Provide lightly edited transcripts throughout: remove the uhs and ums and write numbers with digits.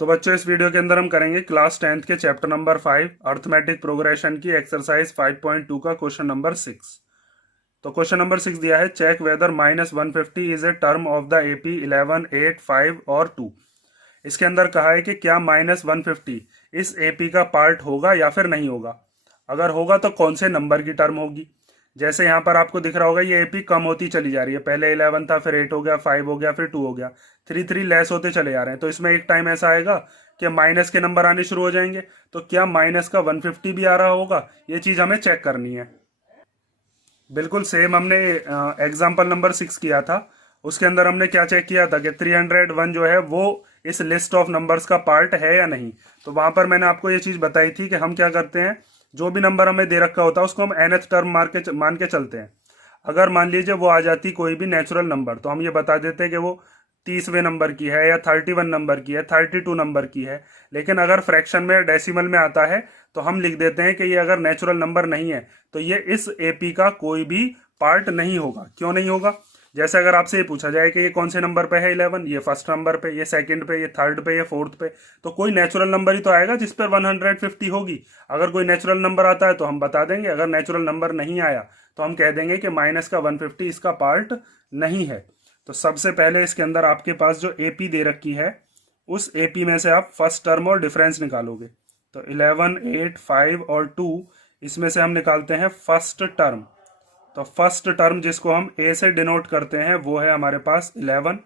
तो बच्चों इस वीडियो के अंदर हम करेंगे क्लास 10th के चैप्टर नंबर 5 अर्थमेटिक प्रोग्रेशन की एक्सरसाइज 5.2 का क्वेश्चन नंबर 6। तो क्वेश्चन नंबर 6 दिया है, check whether -150 is a term of the AP 11, 8, 5 और 2। इसके अंदर कहा है कि क्या -150 इस एपी का पार्ट होगा या फिर नहीं होगा। अगर होगा तो कौन से नंबर की टर्म होगी। जैसे यहाँ पर आपको दिख रहा होगा ये एपी कम होती चली जा रही है, पहले 11 था, फिर 8 हो गया, 5 हो गया, फिर 2 हो गया, 3 लेस होते चले जा रहे हैं। तो इसमें एक टाइम ऐसा आएगा कि माइनस के नंबर आने शुरू हो जाएंगे। तो क्या माइनस का 150 भी आ रहा होगा, ये चीज हमें चेक करनी है। बिल्कुल सेम हमने एग्जाम्पल नंबर 6 किया था, उसके अंदर हमने क्या चेक किया था कि 301 जो है वो इस लिस्ट ऑफ नंबर्स का पार्ट है या नहीं। तो वहां पर मैंने आपको ये चीज बताई थी कि हम क्या करते हैं, जो भी नंबर हमें दे रखा होता है उसको हम nth टर्म मान के चलते हैं। अगर मान लीजिए वो आ जाती कोई भी नेचुरल नंबर, तो हम ये बता देते हैं कि वो 30वें नंबर की है या 31 नंबर की है, 32 नंबर की है। लेकिन अगर फ्रैक्शन में डेसिमल में आता है तो हम लिख देते हैं कि ये अगर नेचुरल नंबर नहीं है तो ये इस एपी का कोई भी पार्ट नहीं होगा। क्यों नहीं होगा? जैसे अगर आपसे ये पूछा जाए कि ये कौन से नंबर पे है 11, ये फर्स्ट नंबर पे, ये सेकंड पे, ये थर्ड पे, ये फोर्थ पे, तो कोई नेचुरल नंबर ही तो आएगा जिस पर 150 होगी। अगर कोई नेचुरल नंबर आता है तो हम बता देंगे, अगर नेचुरल नंबर नहीं आया तो हम कह देंगे कि माइनस का 150 इसका पार्ट नहीं है। तो सबसे पहले इसके अंदर आपके पास जो एपी दे रखी है उस एपी में से आप फर्स्ट टर्म और डिफरेंस निकालोगे। तो 11, 8, 5 और 2, इसमें से हम निकालते हैं फर्स्ट टर्म। तो फर्स्ट टर्म जिसको हम ए से डिनोट करते हैं वो है हमारे पास 11,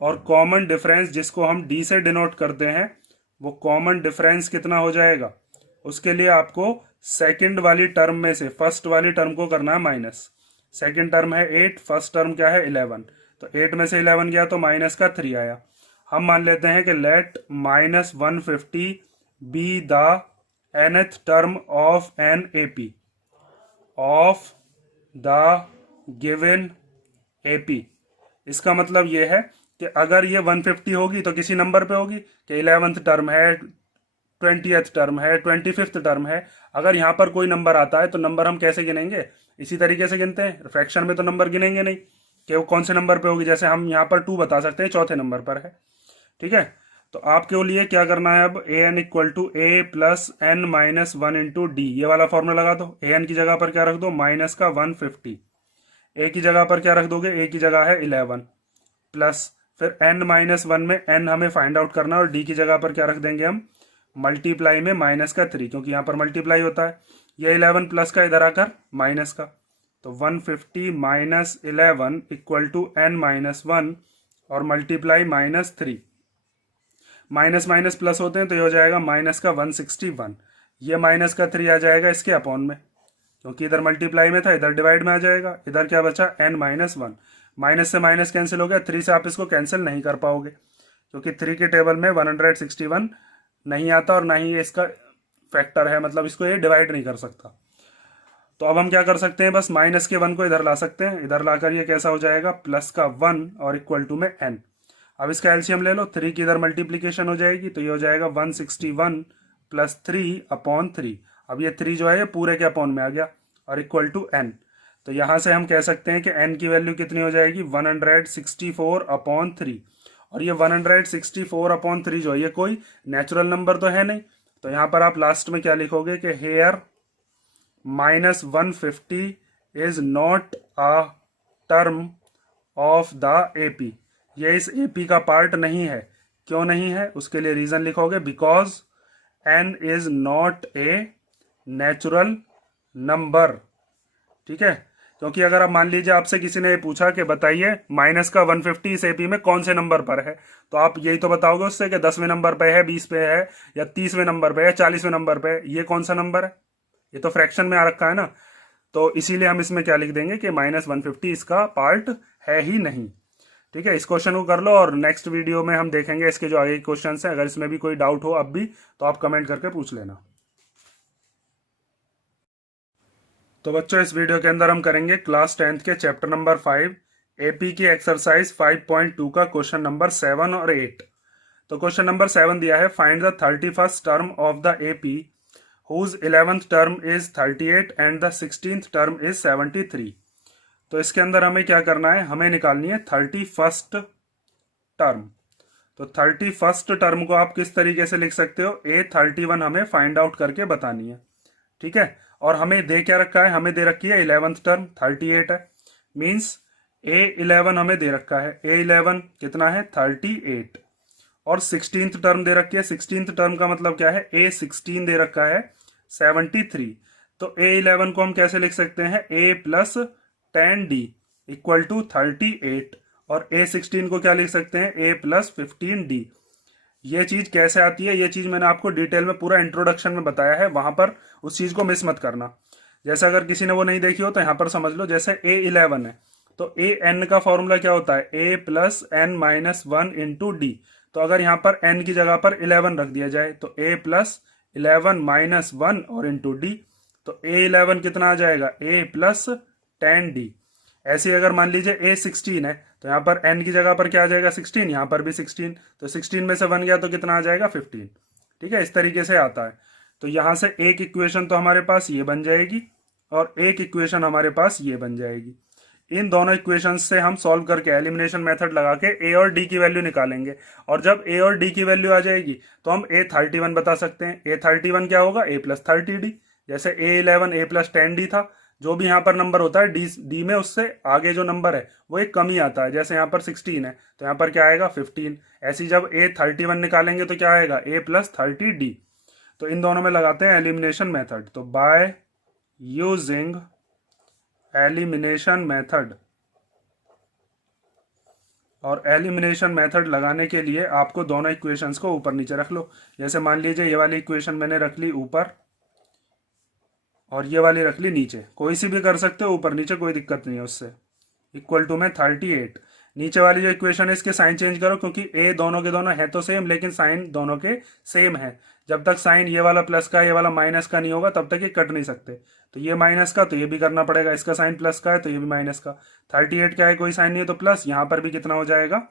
और कॉमन डिफरेंस जिसको हम डी से डिनोट करते हैं वो कॉमन डिफरेंस कितना हो जाएगा। उसके लिए आपको सेकंड वाली टर्म में से फर्स्ट वाली टर्म को करना है माइनस। सेकंड टर्म है 8, फर्स्ट टर्म क्या है 11, तो 8 में से 11 गया तो माइनस का 3 आया। हम मान लेते हैं कि let -150 be the nth term of an AP of the given AP. इसका मतलब ये है कि अगर ये 150 होगी तो किसी नंबर पे होगी, कि 11th टर्म है, 20th टर्म है, 25th टर्म है। अगर यहाँ पर कोई नंबर आता है तो नंबर हम कैसे गिनेंगे? इसी तरीके से गिनते हैं, फ्रैक्शन में तो नंबर गिनेंगे नहीं कि वो कौन से नंबर पे होगी। जैसे हम यहाँ पर 2 बता सकते हैं, चौथे नंबर पर है। ठीक है, तो आपके लिए क्या करना है, अब a n equal to a plus n minus 1 into d, ये वाला फॉर्मूला लगा दो। ए एन की जगह पर क्या रख दो, माइनस का 150। ए की जगह पर क्या रख दोगे, ए की जगह है 11, प्लस फिर n -1 में n हमें फाइंड आउट करना है, और d की जगह पर क्या रख देंगे हम, मल्टीप्लाई में माइनस का 3, क्योंकि यहाँ पर मल्टीप्लाई होता है। ये 11 प्लस का इधर आकर माइनस का, तो 150 माइनस 11 इक्वल टू n-1 और मल्टीप्लाई -3। माइनस माइनस प्लस होते हैं तो ये हो जाएगा माइनस का 161। ये माइनस का 3 आ जाएगा इसके अपॉन में, क्योंकि इधर मल्टीप्लाई में था, इधर डिवाइड में आ जाएगा। इधर क्या बचा, n-1, माइनस से माइनस कैंसिल हो गया, 3 से आप इसको कैंसिल नहीं कर पाओगे क्योंकि 3 के टेबल में 161 नहीं आता, और ना ही ये इसका फैक्टर है, मतलब इसको ये डिवाइड नहीं कर सकता। तो अब हम क्या कर सकते हैं, बस माइनस के 1 को इधर ला सकते हैं। इधर लाकर ये कैसा हो जाएगा, प्लस का 1 और इक्वल टू में n। अब इसका एलसीएम ले लो, 3 की इधर मल्टीप्लीकेशन हो जाएगी तो ये हो जाएगा 161 प्लस 3 अपॉन 3। अब ये 3 जो है ये पूरे के अपॉन में आ गया और इक्वल टू n। तो यहां से हम कह सकते हैं कि n की वैल्यू कितनी हो जाएगी, 164 अपॉन 3। और ये 164 अपॉन 3 जो है ये कोई नेचुरल नंबर तो है नहीं, तो यहां पर आप लास्ट में क्या लिखोगे कि here -150 is not a term of the AP. ये इस एपी का पार्ट नहीं है। क्यों नहीं है, उसके लिए रीजन लिखोगे, because n is not a natural number. ठीक है, क्योंकि अगर आप मान लीजिए आपसे किसी ने पूछा कि बताइए माइनस का 150 इस एपी में कौन से नंबर पर है, तो आप यही तो बताओगे उससे कि 10वें नंबर पे है, 20 पे है, या 30वें नंबर पे है, 40वें नंबर पे है। ये कौन सा नंबर है, ये तो फ्रैक्शन में आ रखा है ना। तो इसीलिए हम इसमें क्या लिख देंगे कि -150 इसका पार्ट है ही नहीं। ठीक है, इस क्वेश्चन को कर लो, और नेक्स्ट वीडियो में हम देखेंगे इसके जो आगे क्वेश्चन हैं। अगर इसमें भी कोई डाउट हो अब भी तो आप कमेंट करके पूछ लेना। तो बच्चों इस वीडियो के अंदर हम करेंगे क्लास 10th के चैप्टर नंबर 5 एपी की एक्सरसाइज 5.2 का क्वेश्चन नंबर 7 और 8। तो क्वेश्चन नंबर 7 दिया है, find the 31st term of the AP whose 11th term is 38 and the 16th term is 73। तो इसके अंदर हमें क्या करना है, हमें निकालनी है 31st टर्म। तो 31st टर्म को आप किस तरीके से लिख सकते हो, A31 हमें फाइंड आउट करके बतानी है। ठीक है, और हमें दे क्या रखा है, हमें दे रखी है 11th टर्म 38 है, मीन्स A11 हमें दे रखा है, A11 कितना है 38, और 16th टर्म दे रखी है, 16th टर्म का मतलब क्या है, A16 दे रखा है 73। तो A11 को हम कैसे लिख सकते हैं, A plus 10D equal to 38, और A16 को क्या लिख सकते हैं, A प्लस 15D। ये चीज कैसे आती है, ये चीज मैंने आपको डिटेल में पूरा इंट्रोडक्शन में बताया है, वहां पर उस चीज को मिस मत करना। जैसे अगर किसी ने वो नहीं देखी हो तो यहाँ पर समझ लो, जैसे A11 है तो A n का फॉर्मूला क्या होता है, A plus n minus one into D. तो अगर यहाँ पर n की जगह पर 11 रख दिया जाए तो A प्लस 11 माइनस वन और इंटू डी, तो A11 कितना आ जाएगा, A प्लस 10D। ऐसे ही अगर मान लीजिए A16 है तो यहाँ पर n की जगह पर क्या आ जाएगा 16, यहाँ पर भी 16, तो 16 में से 1 गया तो कितना आ जाएगा 15। ठीक है, इस तरीके से आता है। तो यहाँ से एक इक्वेशन तो हमारे पास ये बन जाएगी और एक इक्वेशन हमारे पास ये बन जाएगी। इन दोनों इक्वेशन से हम सॉल्व करके एलिमिनेशन मेथड लगा के ए और डी की वैल्यू निकालेंगे, और जब ए और डी की वैल्यू आ जाएगी तो हम A31 बता सकते हैं। A31 क्या होगा, A प्लस 30D। जैसे A11 A प्लस 10D था, जो भी यहाँ पर नंबर होता है डी में उससे आगे जो नंबर है वो एक कमी आता है। जैसे यहाँ पर 16 है तो यहाँ पर क्या आएगा 15। ऐसी जब A31 निकालेंगे तो क्या आएगा, A प्लस 30D। तो इन दोनों में लगाते हैं एलिमिनेशन मेथड। तो बाय यूजिंग एलिमिनेशन मेथड, और एलिमिनेशन मेथड लगाने के लिए आपको दोनों इक्वेशंस को ऊपर नीचे रख लो। जैसे मान लीजिए ये वाली इक्वेशन मैंने रख ली ऊपर और ये वाली रख ली नीचे, कोई सी भी कर सकते हो ऊपर नीचे, कोई दिक्कत नहीं है उससे। इक्वल टू में 38, नीचे वाली जो इक्वेशन है इसके साइन चेंज करो, क्योंकि ए दोनों के दोनों है तो सेम लेकिन साइन दोनों के सेम है। जब तक साइन ये वाला प्लस का ये वाला माइनस का नहीं होगा तब तक ये कट नहीं सकते। तो ये माइनस का तो ये भी करना पड़ेगा, इसका साइन प्लस का है तो ये भी माइनस का। 38 क्या है, कोई साइन नहीं है तो प्लस, यहाँ पर भी कितना हो जाएगा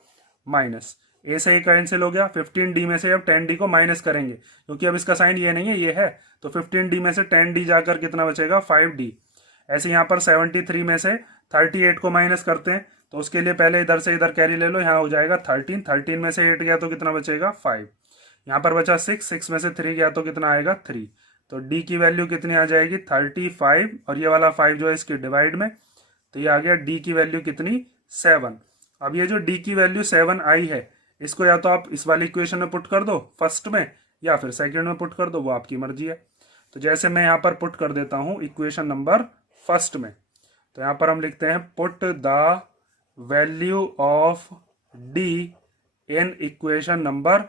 माइनस। ए से ये कैंसिल हो गया, 15D में से अब 10D को माइनस करेंगे क्योंकि अब इसका साइन ये नहीं है ये है, तो 15D में से 10D जाकर कितना बचेगा 5D। ऐसे यहाँ पर 73 में से 38 को माइनस करते हैं, तो उसके लिए पहले इधर से इधर कैरी ले लो, यहाँ हो जाएगा 13, 13 में से 8 गया तो कितना बचेगा 5, यहाँ पर बचा 6, 6 में से 3 गया तो कितना आएगा 3। तो डी की वैल्यू कितनी आ जाएगी 35, और ये वाला 5 जो है इसके डिवाइड में, तो ये आ गया डी की वैल्यू कितनी 7। अब ये जो डी की वैल्यू 7 आई है इसको या तो आप इस वाली इक्वेशन में पुट कर दो फर्स्ट में या फिर सेकंड में पुट कर दो, वो आपकी मर्जी है। तो जैसे मैं यहाँ पर पुट कर देता हूँ इक्वेशन नंबर फर्स्ट में, तो यहाँ पर हम लिखते हैं put the value of D in equation number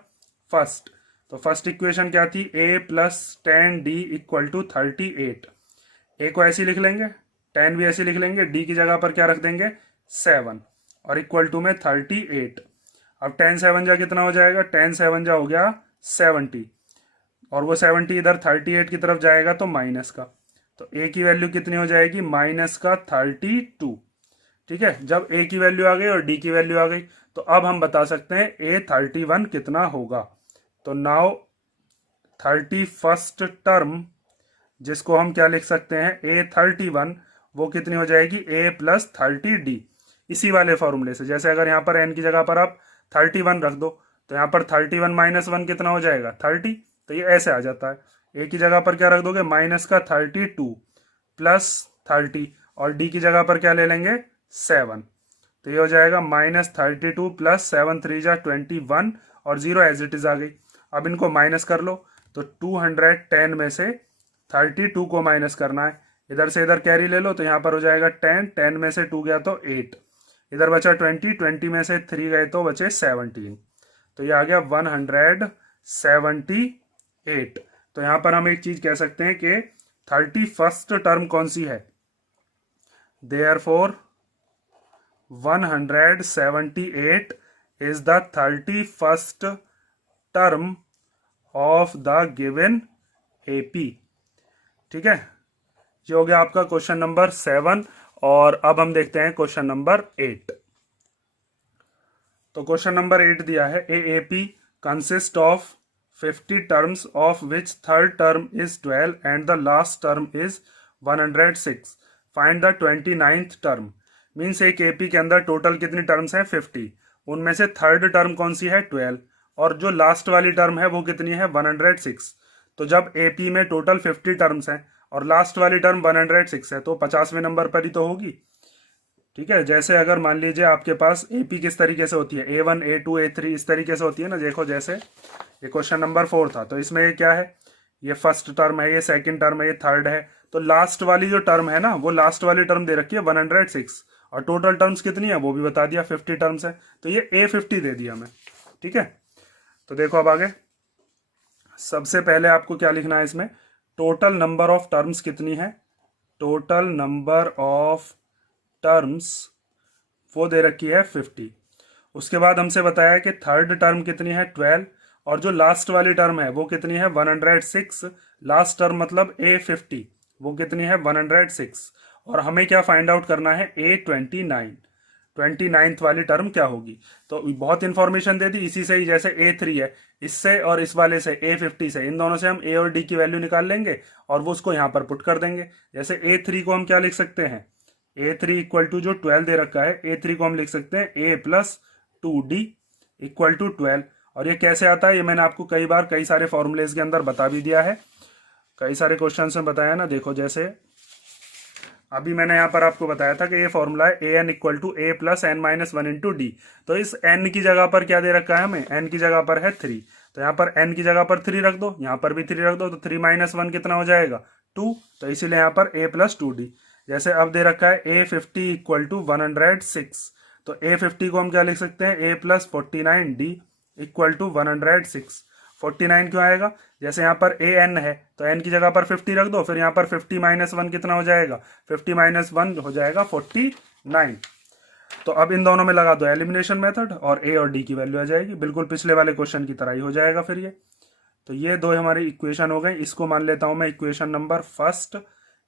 first. तो फर्स्ट इक्वेशन क्या थी, a plus 10D equal to 38। A को ऐसे लिख लेंगे, 10 भी ऐसे लिख लेंगे, डी की जगह पर क्या रख देंगे 7, और इक्वल टू में 38। अब 10 7 जा कितना हो जाएगा, 10 7 जा हो गया 70, और वो 70 इधर 38 की तरफ जाएगा तो माइनस का, तो ए की वैल्यू कितनी हो जाएगी माइनस का 32। ठीक है, जब ए की वैल्यू आ गई और डी की वैल्यू आ गई तो अब हम बता सकते हैं A31 कितना होगा। तो नाउ 31st टर्म जिसको हम क्या लिख सकते हैं A31, वो कितनी हो जाएगी A प्लस 30D। इसी वाले फॉर्मूले से, जैसे अगर यहाँ पर n की जगह पर आप 31 रख दो तो यहाँ पर 31 माइनस 1 कितना हो जाएगा 30, तो ये ऐसे आ जाता है। A की जगह पर क्या रख दोगे माइनस का 32 प्लस 30, और D की जगह पर क्या ले लेंगे 7, तो ये हो जाएगा माइनस 32 प्लस 7 3 जा 21, और 0 एज इट इज आ गई। अब इनको माइनस कर लो, तो 210 में से 32 को माइनस करना है, इधर से इधर कैरी ले लो तो यहाँ पर हो जाएगा 10, 10 में से 2 गया तो 8, इधर बचा 20, 20 में से 3 गए तो बचे 17, तो ये आ गया 178। तो यहाँ पर हम एक चीज कह सकते हैं कि 31st टर्म कौन सी है, therefore 178 is the 31st term of the given AP। ठीक है, ये हो गया आपका क्वेश्चन नंबर 7, और अब हम देखते हैं क्वेश्चन नंबर 8। तो क्वेश्चन नंबर 8 दिया है AAP consist of 50 terms of which third term is 12 and the last term is 106, find the 29th term. Means एक एपी के अंदर टोटल कितनी टर्म्स हैं 50, उनमें से थर्ड टर्म कौन सी है 12, और जो लास्ट वाली टर्म है वो कितनी है 106। तो जब एपी में टोटल 50 टर्म्स हैं और लास्ट वाली टर्म 106 है तो 50वें नंबर पर ही तो होगी। ठीक है, जैसे अगर मान लीजिए आपके पास एपी किस तरीके से होती है, A1 A2 A3 इस तरीके से होती है ना। देखो जैसे ये क्वेश्चन नंबर 4 था, तो इसमें ये क्या है, ये फर्स्ट टर्म है, ये सेकंड टर्म है, ये थर्ड है। तो लास्ट वाली जो टर्म है ना, वो लास्ट वाली टर्म दे रखी है 106 और टोटल टर्म्स कितनी है वो भी बता दिया, 50 टर्म्स है। तो ये A50 दे दिया हमें। ठीक है, तो देखो अब आगे सबसे पहले आपको क्या लिखना है इसमें, टोटल नंबर ऑफ टर्म्स कितनी है, टोटल नंबर ऑफ टर्म्स वो दे रखी है 50। उसके बाद हमसे बताया कि थर्ड टर्म कितनी है 12 और जो लास्ट वाली टर्म है वो कितनी है 106। लास्ट टर्म मतलब A50 वो कितनी है 106 और हमें क्या फाइंड आउट करना है A29, 29th वाली टर्म क्या होगी। तो बहुत इंफॉर्मेशन दे दी इसी से ही, जैसे A3 है इससे और इस वाले से A50 से, इन दोनों से हम A और D की वैल्यू निकाल लेंगे और वो उसको यहाँ पर पुट कर देंगे। जैसे A3 को हम क्या लिख सकते हैं, A3 इक्वल टू जो 12 दे रखा है, A3 को हम लिख सकते हैं A+2D इक्वल टू 12। और ये कैसे आता है ये मैंने आपको कई बार कई सारे फॉर्मूलेज के अंदर बता भी दिया है, कई सारे क्वेश्चन में बताया ना। देखो जैसे अभी मैंने यहाँ पर आपको बताया था कि ये फॉर्मूला है AN equal to A+n-1 into D. तो इस n की जगह पर क्या दे रखा है हमें, n की जगह पर है 3, तो यहाँ पर n की जगह पर 3 रख दो, यहाँ पर भी 3 रख दो, तो 3 - 1 कितना हो जाएगा 2। तो इसीलिए यहाँ पर A+2D। जैसे अब दे रखा है A50 इक्वल टू 106, तो A50 को हम क्या लिख सकते हैं A+49D इक्वल टू 106। 49 क्यों आएगा, जैसे यहाँ पर AN है तो n की जगह पर 50 रख दो, फिर यहाँ पर 50 - 1 कितना हो जाएगा, 50 - 1 हो जाएगा 49। तो अब इन दोनों में लगा दो एलिमिनेशन मेथड और A और D की वैल्यू आ जाएगी, बिल्कुल पिछले वाले क्वेश्चन की तरह ही हो जाएगा फिर ये। तो ये दो हमारी इक्वेशन हो गई, इसको मान लेता हूं मैं इक्वेशन नंबर फर्स्ट,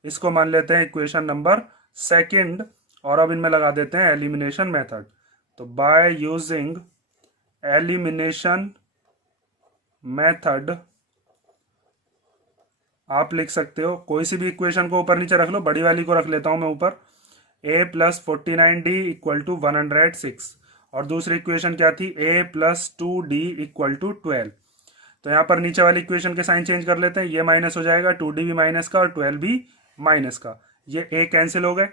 इसको मान लेते हैं इक्वेशन नंबर सेकंड, और अब इनमें लगा देते हैं एलिमिनेशन मेथड। तो बाय यूजिंग एलिमिनेशन मेथड आप लिख सकते हो, कोई सी भी इक्वेशन को ऊपर नीचे रख लो, बड़ी वाली को रख लेता हूं मैं ऊपर, A+49D इक्वल टू 106 और दूसरी इक्वेशन क्या थी A+2D इक्वल टू 12। तो यहाँ पर नीचे वाली इक्वेशन के साइन चेंज कर लेते हैं, ये माइनस हो जाएगा 2D भी माइनस का और 12 भी माइनस का, ये A कैंसिल हो गए।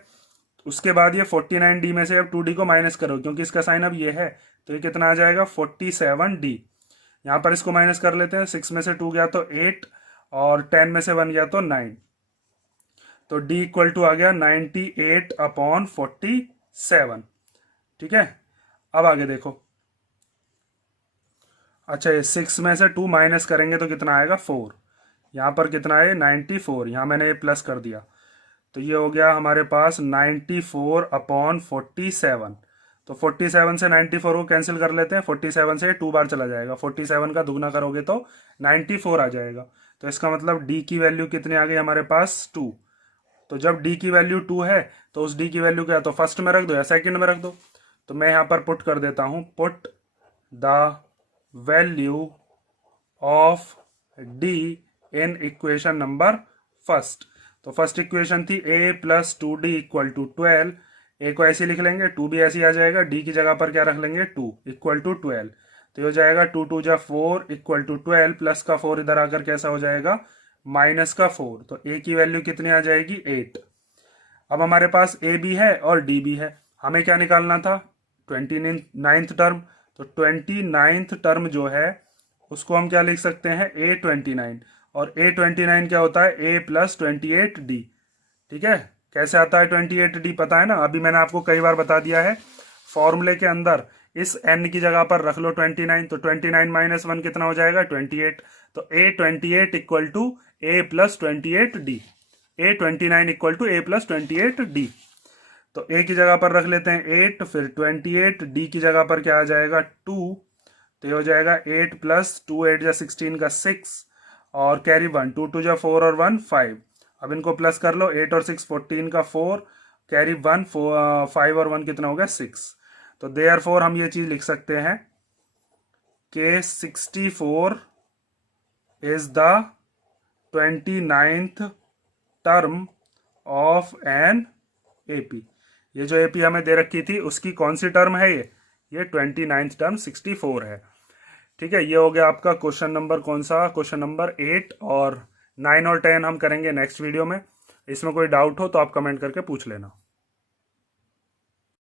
उसके बाद ये 49D में से अब 2D को माइनस करो क्योंकि इसका साइन अब ये है, तो ये कितना आ जाएगा 47D। यहाँ पर इसको माइनस कर लेते हैं, 6 में से 2 गया तो 8 और 10 में से 1 गया तो 9, तो D इक्वल टू आ गया 98/47। ठीक है, अब आगे देखो, अच्छा ये 6 में से 2 माइनस करेंगे तो कितना आएगा 4, यहाँ पर कितना है 94, यहाँ मैंने ये प्लस कर दिया, तो ये हो गया हमारे पास 94/47। तो 47 से 94 को कैंसिल कर लेते हैं, 47 से 2 बार चला जाएगा, 47 का दुगना करोगे तो 94 आ जाएगा। तो इसका मतलब D की वैल्यू कितनी आ गई हमारे पास 2। तो जब D की वैल्यू 2 है तो उस D की वैल्यू क्या, तो फर्स्ट में रख दो या सेकंड में रख दो। तो मैं यहाँ पर पुट कर देता हूँ, put the value of D in equation number first. तो फर्स्ट इक्वेशन थी A+2D इक्वल टू 12, ए को ऐसे लिख लेंगे, 2 भी ऐसे ही आ जाएगा, D की जगह पर क्या रख लेंगे 2 इक्वल टू 12। तो ये हो जाएगा 2 2 जा 4 इक्वल टू 12, प्लस का 4 इधर आकर कैसा हो जाएगा माइनस का 4, तो A की वैल्यू कितनी आ जाएगी 8। अब हमारे पास A भी है और D भी है, हमें क्या निकालना था 29th टर्म। तो 29th टर्म जो है उसको हम क्या लिख सकते हैं A29, और A29 क्या होता है A+28D। ठीक है, कैसे आता है 28D पता है ना, अभी मैंने आपको कई बार बता दिया है, फॉर्मूले के अंदर इस n की जगह पर रख लो 29, तो 29 - 1 कितना हो जाएगा 28। तो A28 equal to A+28D, A29 equal to A+28D। तो A की जगह पर रख लेते हैं 8, फिर 28, D की जगह पर क्या आ जाएगा 2, तो ये हो जाएगा 8 + 2 8 जा 16 का 6 और कैरी 1, 2 2 जा 4 और 1 5। अब इनको प्लस कर लो, 8 और 6 14 का 4, कैरी 1 5 और 1 कितना हो गया 6। तो देयरफॉर हम ये चीज लिख सकते हैं कि 64 is the 29th term of an AP. ये जो एपी हमें दे रखी थी उसकी कौन सी टर्म है, ये 29th टर्म 64 है। ठीक है, ये हो गया आपका क्वेश्चन नंबर कौन सा, क्वेश्चन नंबर 8, और 9 और 10 हम करेंगे नेक्स्ट वीडियो में। इसमें कोई डाउट हो तो आप कमेंट करके पूछ लेना।